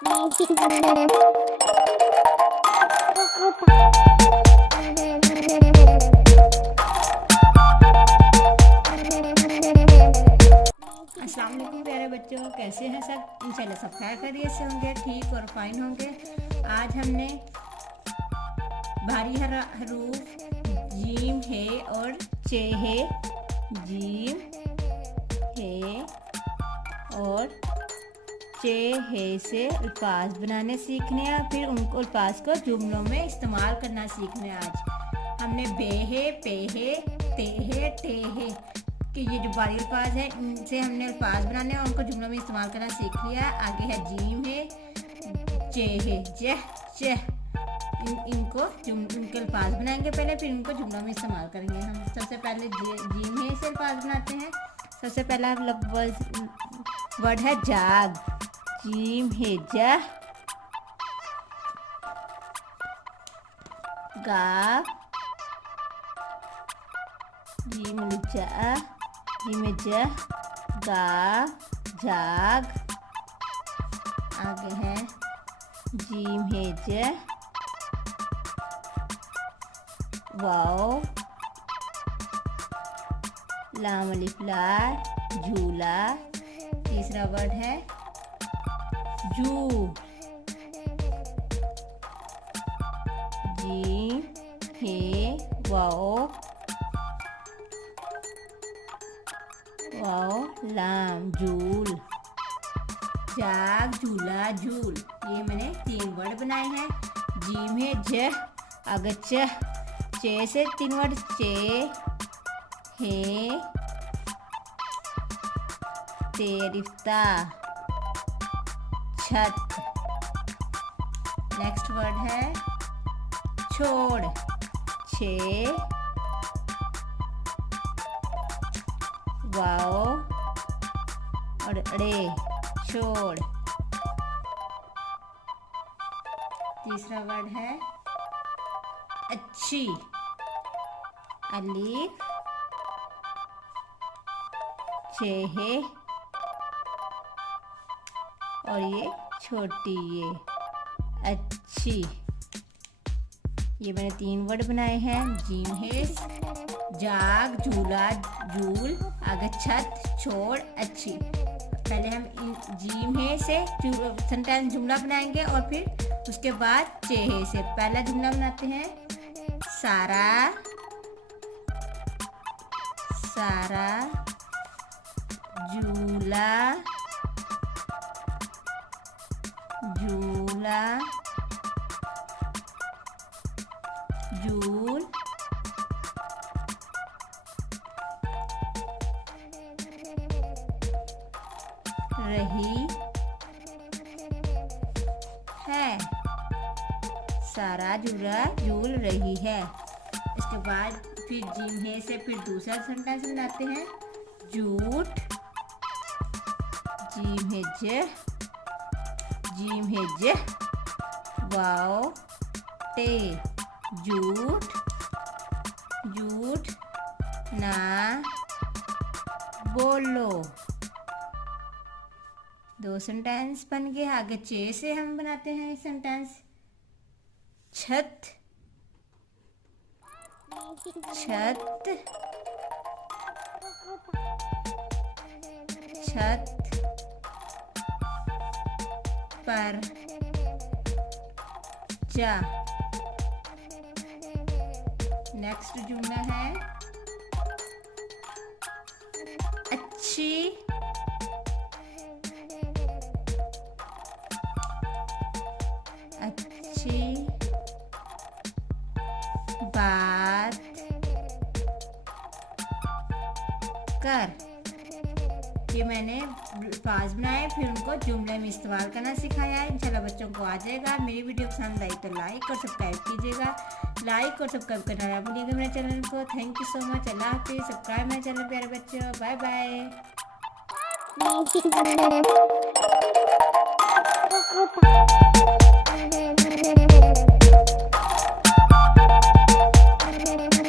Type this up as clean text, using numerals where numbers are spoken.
अस्सलाम वालेकुम प्यारे बच्चों, कैसे हैं सब। इंशाल्लाह सब खैरियत से होंगे, ठीक और फाइन होंगे। आज हमने भारी हरूफ जीम है और चे है, जीम है और चे है से अल्फाज बनाने सीखने हैं, फिर उनको अल्फाज को जुमलों में इस्तेमाल करना सीखने हैं। आज हमने बे है, पे है, ते है, टे है कि ये जो बारी अल्फाज है इनसे हमने अल्फाज बनाने और उनको जुमलों में इस्तेमाल करना सीख लिया। आगे है जीम है, चे है, जह चह, इनको इनके अल्फाज बनाएंगे पहले, फिर इनको जुमलों में इस्तेमाल करेंगे। हम सबसे पहले जीम है से अल्फाज बनाते हैं। सबसे पहला वर्ड है जाग। जीम है जह, गा, जीम जा, जीम जा, गा, जाग। आगे है जीम है ज, वाओ, लाम अलिफ ला, झूला। तीसरा वर्ड है जू। जीम है वाओ, वाओ, लाम, झूल, जाग, झूला, झूल। ये मैंने 3 वर्ड बनाए हैं। जीम है ज, आगे च, चे से 3 वर्ड चे है, तेरिफ्ता, छत। नेक्स्ट वर्ड है छोड़। छे, वाओ और अड़े, छोड़। तीसरा वर्ड है अच्छी। अलीफ, छे है और ये छोटी, ये अच्छी। ये मैंने 3 वर्ड बनाए हैं। जीम है जाग, झूला, झूल, आगे छत, छोड़, अच्छी। पहले हम जीम है से सेंटेंस जुमला बनाएंगे और फिर उसके बाद चेहे से पहला जुमला बनाते हैं। सारा, सारा झूला, झूला, झूल, रही है। सारा झूला झूल रही है। इसके बाद फिर जीम है से फिर दूसरा सेंटेंस बनाते हैं। झूठ, जीम है ज, जीम है ज, वाओ, टे, झूठ, झूठ ना बोलो। 2 सेंटेंस बन गए। आगे चे से हम बनाते हैं सेंटेंस। छत, छत, छत पर जा। नेक्स्ट जुमला है अच्छी, अच्छी बात कर। ये मैंने अल्फाज बनाए, फिर उनको जुमले में इस्तेमाल करना सिखाया है। इंशाल्लाह बच्चों को आ जाएगा। मेरी वीडियो पसंद आई तो लाइक और सब्सक्राइब कीजिएगा। लाइक और सब्सक्राइब करना ना भूलिएगा मेरे चैनल को। Thank you so much. अल्लाह हाफिज़। सब्सक्राइब मेरे चैनल प्यारे बच्चों। Bye bye.